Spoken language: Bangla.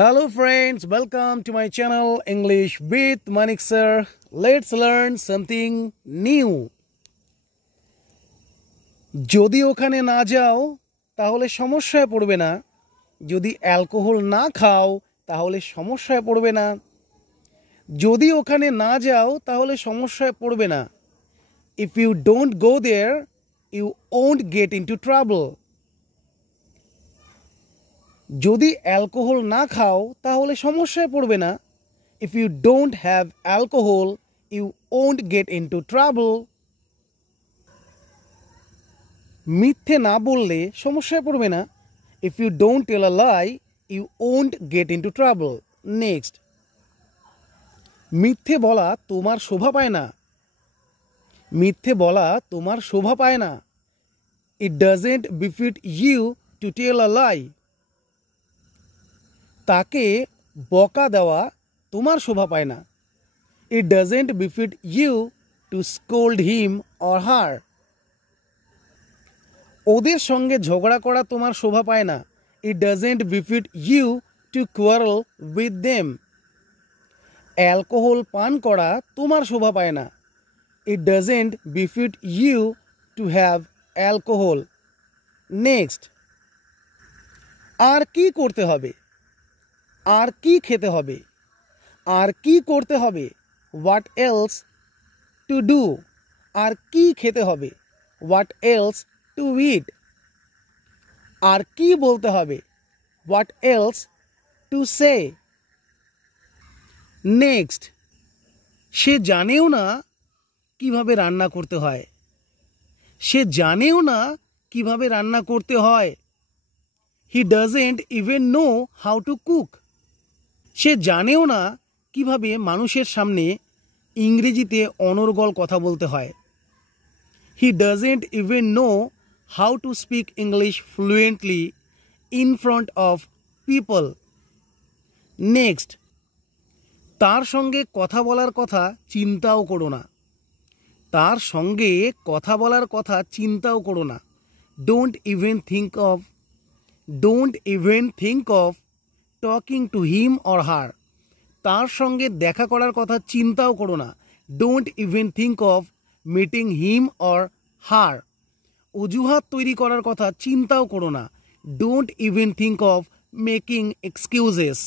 Hello friends, welcome to my channel English with Manik sir. Let's learn something new. যদি ওখানে না যাও তাহলে সমস্যায় পড়বে না। যদি অ্যালকোহল না খাও তাহলে সমস্যায় পড়বে না। যদি ওখানে না যাও তাহলে সমস্যায় পড়বে না। If you don't go there, you won't get into trouble. যদি অ্যালকোহল না খাও তাহলে সমস্যায় পড়বে না। If you don't have alcohol, you won't get into trouble. মিথ্যে না বললে সমস্যায় পড়বে না। If you don't tell a lie, you won't get into trouble. Next. মিথ্যে বলা তোমার শোভা পায় না। মিথ্যে বলা তোমার শোভা পায় না। It doesn't befit you to tell a lie. তাকে বকা দেওয়া তোমার শোভা পায় না। It doesn't befit you to scold him or her. ওদের সঙ্গে ঝগড়া করা তোমার শোভা পায় না। It doesn't befit you to quarrel with them. Alcohol পান করা তোমার শোভা পায় না। It doesn't befit you to have alcohol. Next. আর কি করতে হবে? আর কি খেতে হবে? আর কি করতে হবে? What else to do? আর কি খেতে হবে? What else to eat? আর কি বলতে হবে? What else to say? Next. সে জানেও না কিভাবে রান্না করতে হয়। সে জানেও না কিভাবে রান্না করতে হয়। He doesn't even know how to cook. সে জানেও না কিভাবে মানুষের সামনে ইংরেজিতে অনর্গল কথা বলতে হয়। He doesn't even know how to speak English fluently in front of people. Next. তার সঙ্গে কথা বলার কথা চিন্তাও করো না। তার সঙ্গে কথা বলার কথা চিন্তাও করো না। Don't even think of talking to him or her. তার সঙ্গে দেখা করার কথা চিন্তাও করো না। Don't even think of meeting him or her. অজুহাত তৈরি করার কথা চিন্তাও করো না। Don't even think of making excuses.